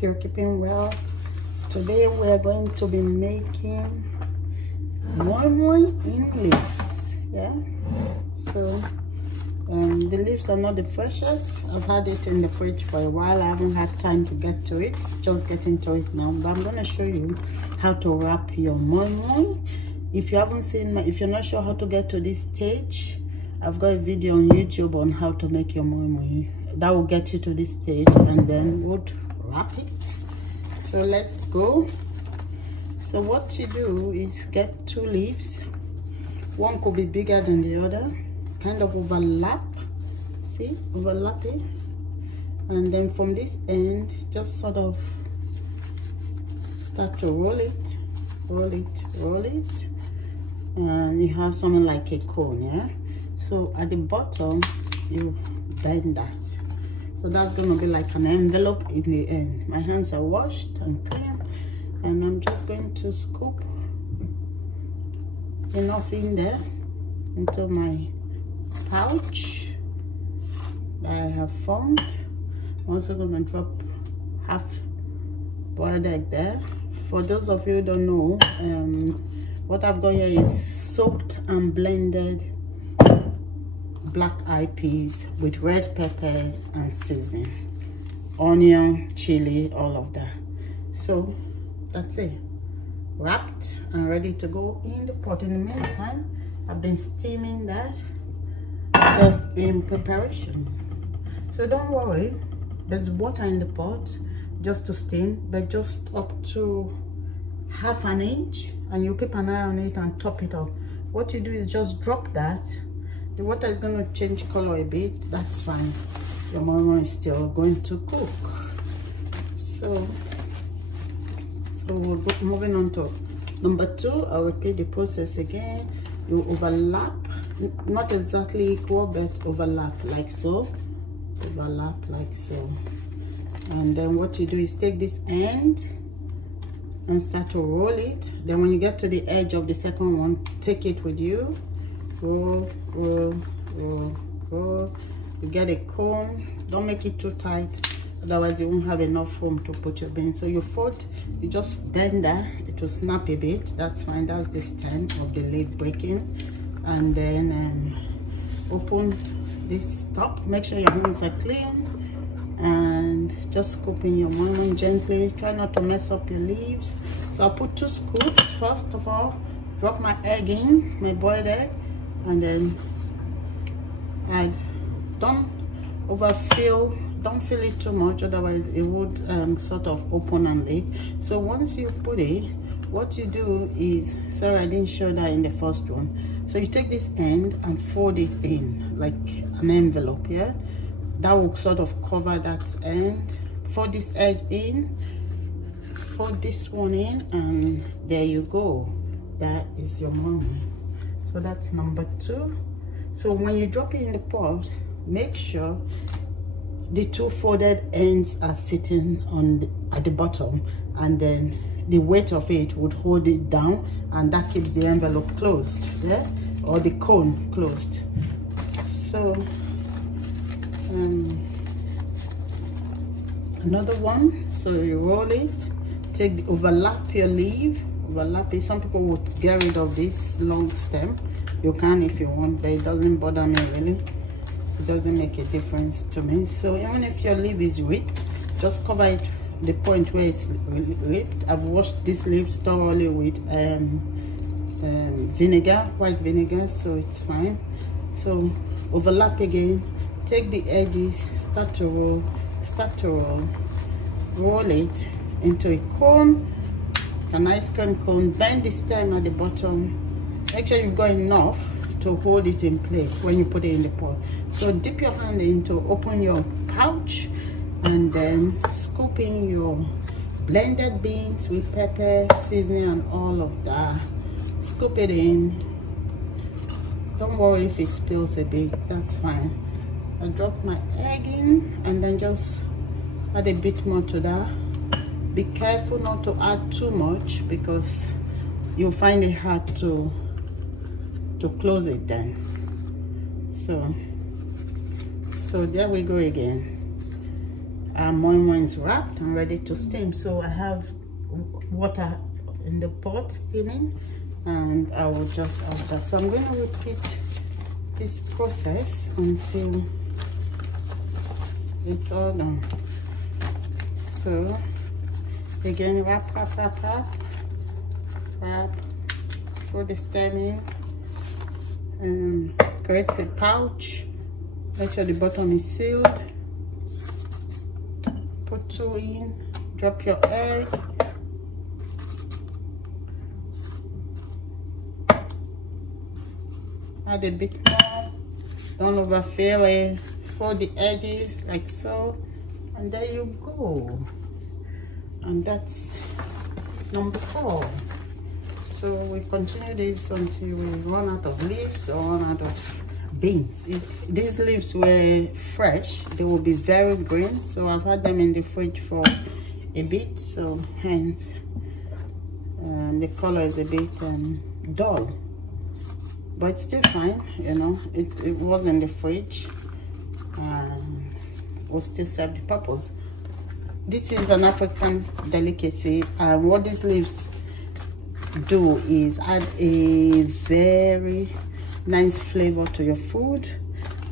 hope you're keeping well. Today we're going to be making moi moi in leaves. Yeah, so the leaves are not the freshest. I've had it in the fridge for a while. I haven't had time to get to it, just getting to it now, but I'm going to show you how to wrap your moi moi. If you haven't seen if you're not sure how to get to this stage, I've got a video on YouTube on how to make your moi moi. That will get you to this stage, and then we'll wrap it. So let's go. So what you do is get 2 leaves. One could be bigger than the other, kind of overlap. See, overlap it, and then from this end just sort of start to roll it, roll it, roll it, and you have something like a cone. Yeah, so at the bottom you bend that, so that's going to be like an envelope in the end. My hands are washed and clean, and I'm just going to scoop enough in there into my pouch that I have formed. I'm also going to drop half boiled egg there. For those of you who don't know, what I've got here is soaked and blended black-eyed peas with red peppers and seasoning, onion, chili, all of that. So that's it, wrapped and ready to go in the pot. In the meantime, I've been steaming that just in preparation. So don't worry, there's water in the pot just to steam, but just up to ½ an inch, and you keep an eye on it and top it up. What you do is just drop that. The water is going to change color a bit, that's fine. Your moi moi is still going to cook. So we'll go, moving on to number 2. I'll repeat the process again. You overlap, not exactly equal, but overlap like so, overlap like so. And then what you do is take this end and start to roll it. Then when you get to the edge of the second one, take it with you, roll, roll, roll, roll. You get a cone. Don't make it too tight, otherwise you won't have enough room to put your beans. So you fold, you just bend that, it will snap a bit, that's fine. That's the stand of the leaf breaking. And then open this top, make sure your hands are clean, and just scoop in your moi moi gently. Try not to mess up your leaves. So I'll put 2 scoops. First of all, drop my egg in, my boiled egg, and then add, don't overfill, don't fill it too much, otherwise it would sort of open and leak. So once you put it, what you do is, sorry I didn't show that in the first one, so you take this end and fold it in like an envelope. Yeah, that will sort of cover that end. Fold this edge in, fold this one in, and there you go. That is your moi moi. So that's number 2. So when you drop it in the pot, make sure the 2 folded ends are sitting on at the bottom, and then the weight of it would hold it down, and that keeps the envelope closed. Yeah, or the cone closed. So another one. So you roll it, take overlap your leaf, overlap it. Some people would get rid of this long stem. You can if you want, but it doesn't bother me really. It doesn't make a difference to me. So even if your leaf is ripped, just cover it, the point where it's ripped. I've washed these leaves thoroughly with vinegar, white vinegar, so it's fine. So overlap again, take the edges, start to roll, roll it into a cone, a nice cone, bend the stem at the bottom. Make sure you've got enough to hold it in place when you put it in the pot. So dip your hand in to open your pouch, and then scoop in your blended beans with pepper, seasoning, and all of that. Scoop it in. Don't worry if it spills a bit, that's fine. I drop my egg in, and then just add a bit more to that. Be careful not to add too much, because you'll find it hard to close it then. So there we go again. our moi moi is wrapped and ready to steam. So I have water in the pot steaming, and I will just add that. So I'm going to repeat this process until it's all done. So again, wrap for the steaming, and create a pouch. Make sure the bottom is sealed. Put 2 in, drop your egg, add a bit more, don't overfill it, fold the edges like so, and there you go. And that's number 4. So we continue this until we run out of leaves or run out of beans. If these leaves were fresh, they will be very green, so I've had them in the fridge for a bit, so hence the color is a bit dull, but it's still fine, you know. It was in the fridge and will still serve the purpose. This is an African delicacy, and what these leaves do is add a very nice flavor to your food.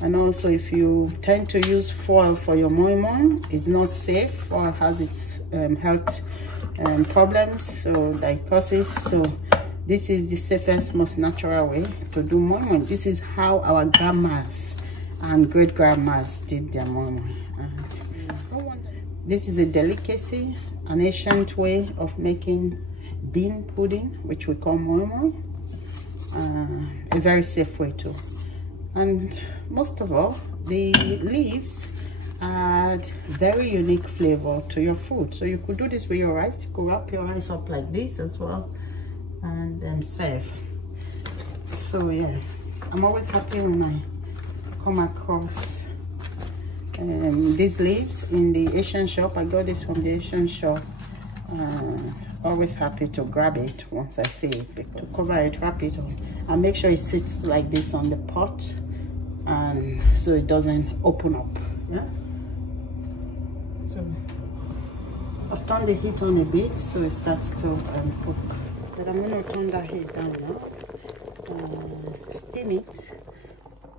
And also, if you tend to use foil for your moi moi, it's not safe. Foil has its health problems, so like causes. So this is the safest, most natural way to do moi moi. This is how our grandmas and great grandmas did their moi moi. This is a delicacy, an ancient way of making bean pudding, which we call moi moi. A very safe way too. And most of all, the leaves add very unique flavor to your food. So you could do this with your rice. You could wrap your rice up like this as well and serve. So yeah, I'm always happy when I come across these leaves in the Asian shop. I got this from the Asian shop. Always happy to grab it once I see it, to cover it, wrap it on, and make sure it sits like this on the pot, and so it doesn't open up. Yeah. So I've turned the heat on a bit so it starts to cook. But I'm going to turn that heat down now. Steam it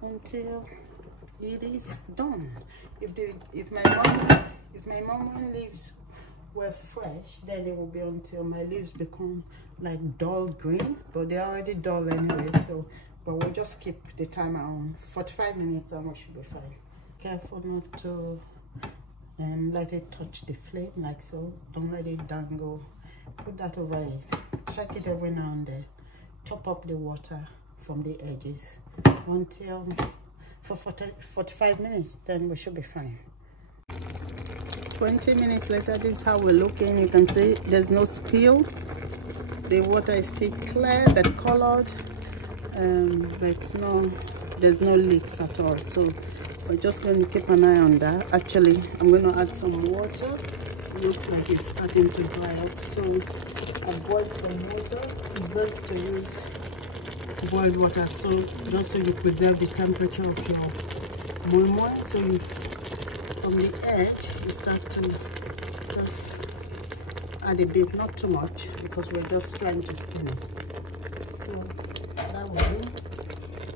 until it is done. If my mom leaves were fresh, then it will be until my leaves become like dull green, but they're already dull anyway. So, but we'll just keep the timer on 45 minutes and we should be fine. Careful not to let it touch the flame like so. Don't let it dangle. Put that over it. Check it every now and then. Top up the water from the edges until for 45 minutes, then we should be fine. 20 minutes later, this is how we're looking. You can see there's no spill. The water is still clear, but colored, but there's no leaks at all. So we're just going to keep an eye on that. Actually, I'm going to add some water. It looks like it's starting to dry up, so I boiled some water. It's best to use boiled water, so just so you preserve the temperature of your moi moi. So you, from the edge, you start to just add a bit, not too much, because we're just trying to steam it. So that will do.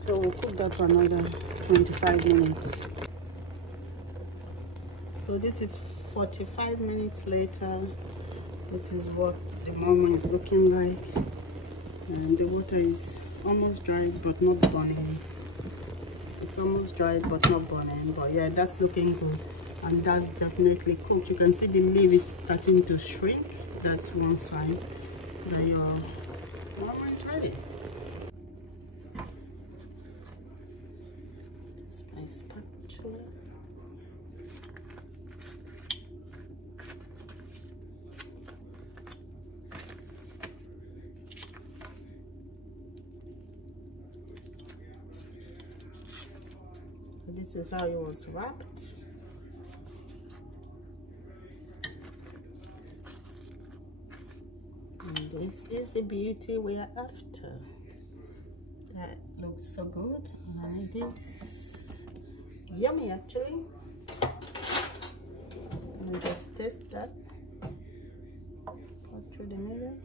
So we'll cook that for another 25 minutes. So this is 45 minutes later. This is what the moi moi is looking like, and the water is almost dried but not burning. It's almost dried but not burning, but yeah, that's looking good, and that's definitely cooked. You can see the leaf is starting to shrink. That's one sign that your moi moi is ready. That's my spatula. This is how it was wrapped. And this is the beauty we are after. That looks so good, and it is yummy actually. I'm me just taste that. Go through the middle.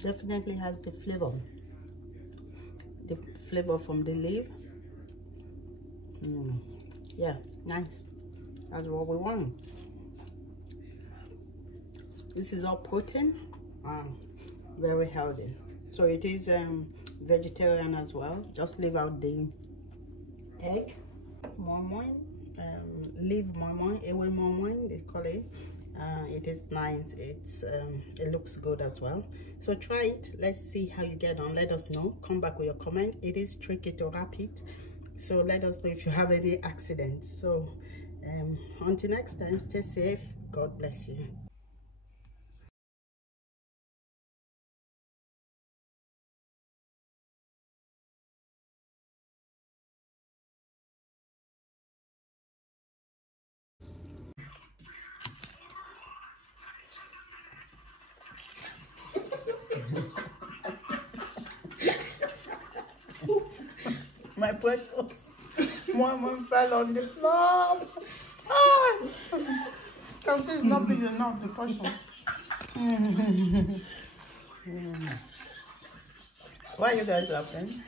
Definitely has the flavor from the leaf. Yeah, nice. That's what we want. This is all protein, very healthy. So it is vegetarian as well. Just leave out the egg. Moi moi, leave moi moi, Ewe Moi Moi, they call it. It is nice. It looks good as well. So try it. Let's see how you get on. Let us know. Come back with your comment. It is tricky to wrap it, so let us know if you have any accidents. So until next time, stay safe. God bless you. My precious mom fell on the floor. Ah! Can see it's not big enough, the portion. Why are you guys laughing?